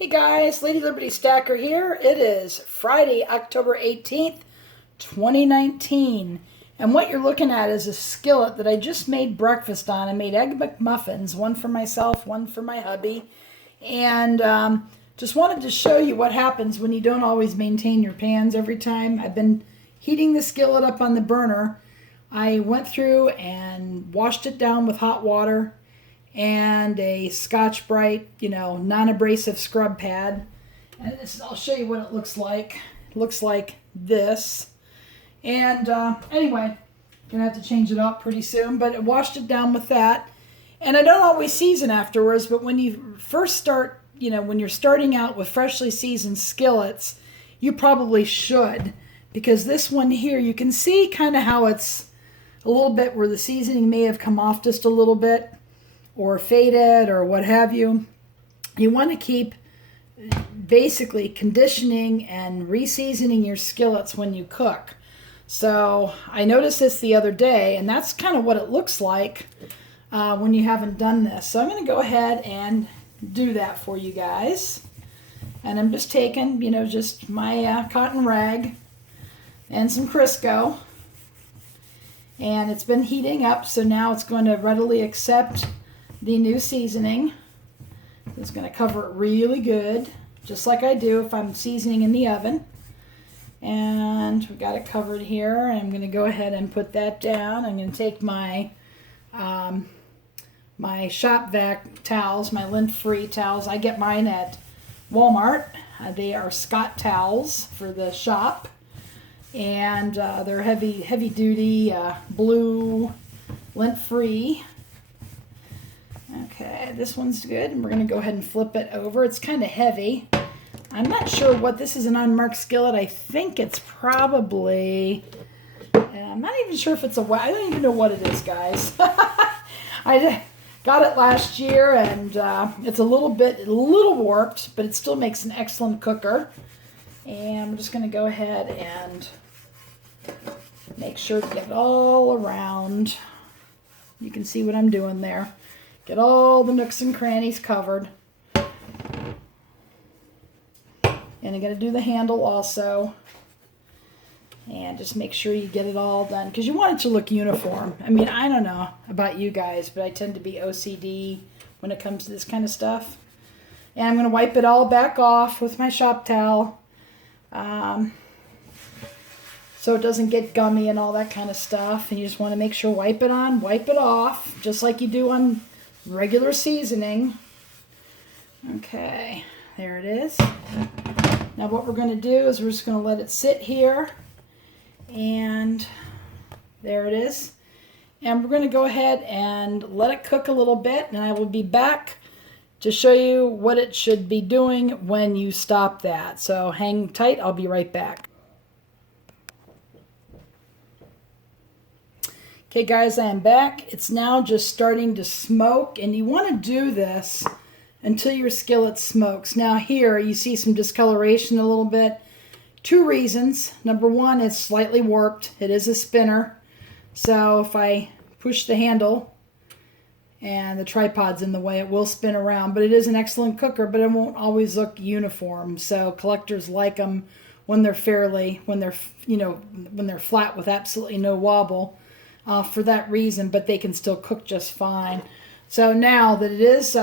Hey guys, LadyLibertyStacker here. It is Friday, October 18th, 2019. And what you're looking at is a skillet that I just made breakfast on. I made egg McMuffins, one for myself, one for my hubby. And just wanted to show you what happens when you don't always maintain your pans every time. I've been heating the skillet up on the burner. I went through and washed it down with hot water and a Scotch-Brite, non-abrasive scrub pad. And I'll show you what it looks like. It looks like this. And anyway, gonna have to change it up pretty soon, but I washed it down with that. And I don't always season afterwards, but when you first start, when you're starting out with freshly seasoned skillets, you probably should. Because this one here, you can see kind of how it's a little bit where the seasoning may have come off just a little bit, or faded, or what have you. You want to keep basically conditioning and reseasoning your skillets when you cook. So I noticed this the other day, and that's kind of what it looks like when you haven't done this. So I'm going to go ahead and do that for you guys. And I'm just taking, just my cotton rag and some Crisco. And it's been heating up, so now it's going to readily accept the new seasoning. It's going to cover it really good, just like I do if I'm seasoning in the oven. And we've got it covered here. I'm going to go ahead and put that down. I'm going to take my my shop vac towels, my lint-free towels. I get mine at Walmart. They are Scott towels for the shop, and they're heavy duty blue lint-free. Okay, this one's good, and we're going to go ahead and flip it over. It's kind of heavy. I'm not sure what this is, an unmarked skillet. I think it's probably, I'm not even sure if it's I don't even know what it is, guys. I got it last year, and it's a little warped, but it still makes an excellent cooker. And I'm just going to go ahead and make sure to get it all around. You can see what I'm doing there. Get all the nooks and crannies covered. And I'm going to do the handle also. And just make sure you get it all done, because you want it to look uniform. I mean, I don't know about you guys, but I tend to be OCD when it comes to this kind of stuff. And I'm going to wipe it all back off with my shop towel. So it doesn't get gummy and all that kind of stuff. And you just want to make sure, wipe it on, wipe it off, just like you do on regular seasoning. Okay, there it is. Now what we're going to do is we're just going to let it sit here, and there it is. And we're going to go ahead and let it cook a little bit, and I will be back to show you what it should be doing when you stop that. So hang tight, I'll be right back. Okay guys, I am back. It's now just starting to smoke, and you want to do this until your skillet smokes. Now here you see some discoloration a little bit. Two reasons. Number one, it's slightly warped. It is a spinner. So if I push the handle and the tripod's in the way, it will spin around. But it is an excellent cooker, but it won't always look uniform. So collectors like them when they're when they're flat with absolutely no wobble. For that reason, but they can still cook just fine. So now that it is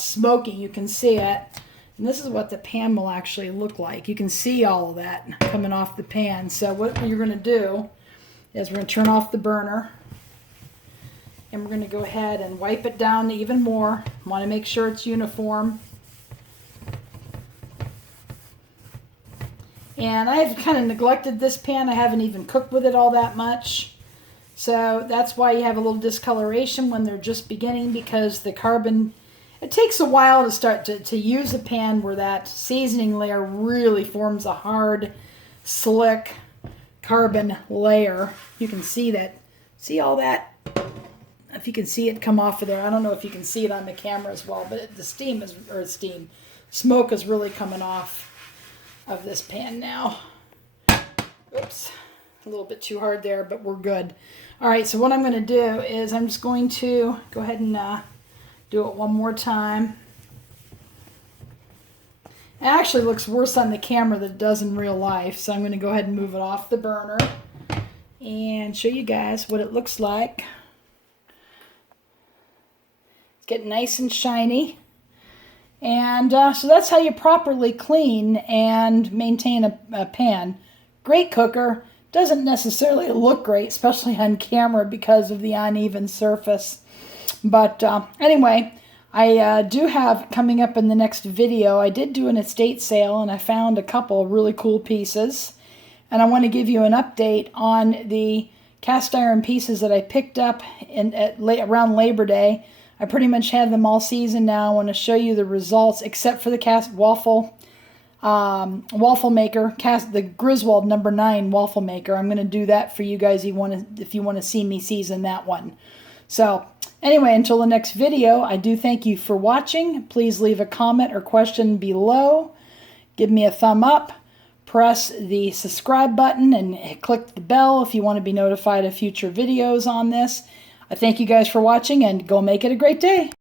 smoking, you can see it, and this is what the pan will actually look like. You can see all of that coming off the pan. So what you're going to do is we're going to turn off the burner, and we're going to go ahead and wipe it down even more. Want to make sure it's uniform. And I've kind of neglected this pan. I haven't even cooked with it all that much. So that's why you have a little discoloration when they're just beginning, because the carbon, it takes a while to start to use a pan where that seasoning layer really forms a hard, slick carbon layer. You can see that. See all that? If you can see it come off of there. I don't know if you can see it on the camera as well, but the smoke is really coming off of this pan now. Oops. A little bit too hard there, but we're good. All right, so what I'm going to do is I'm just going to go ahead and do it one more time. It actually looks worse on the camera than it does in real life, so I'm going to go ahead and move it off the burner and show you guys what it looks like. It's getting nice and shiny. And so that's how you properly clean and maintain a pan. Great cooker. Doesn't necessarily look great, especially on camera because of the uneven surface. But anyway, I do have coming up in the next video, I did do an estate sale and I found a couple really cool pieces. And I want to give you an update on the cast iron pieces that I picked up around Labor Day. I pretty much have them all season now. I want to show you the results, except for the cast waffle maker, the Griswold number 9 waffle maker. I'm going to do that for you guys if you want to see me season that one. So anyway, until the next video, I do thank you for watching. Please leave a comment or question below. Give me a thumb up. Press the subscribe button and click the bell if you want to be notified of future videos on this. I thank you guys for watching, and go make it a great day.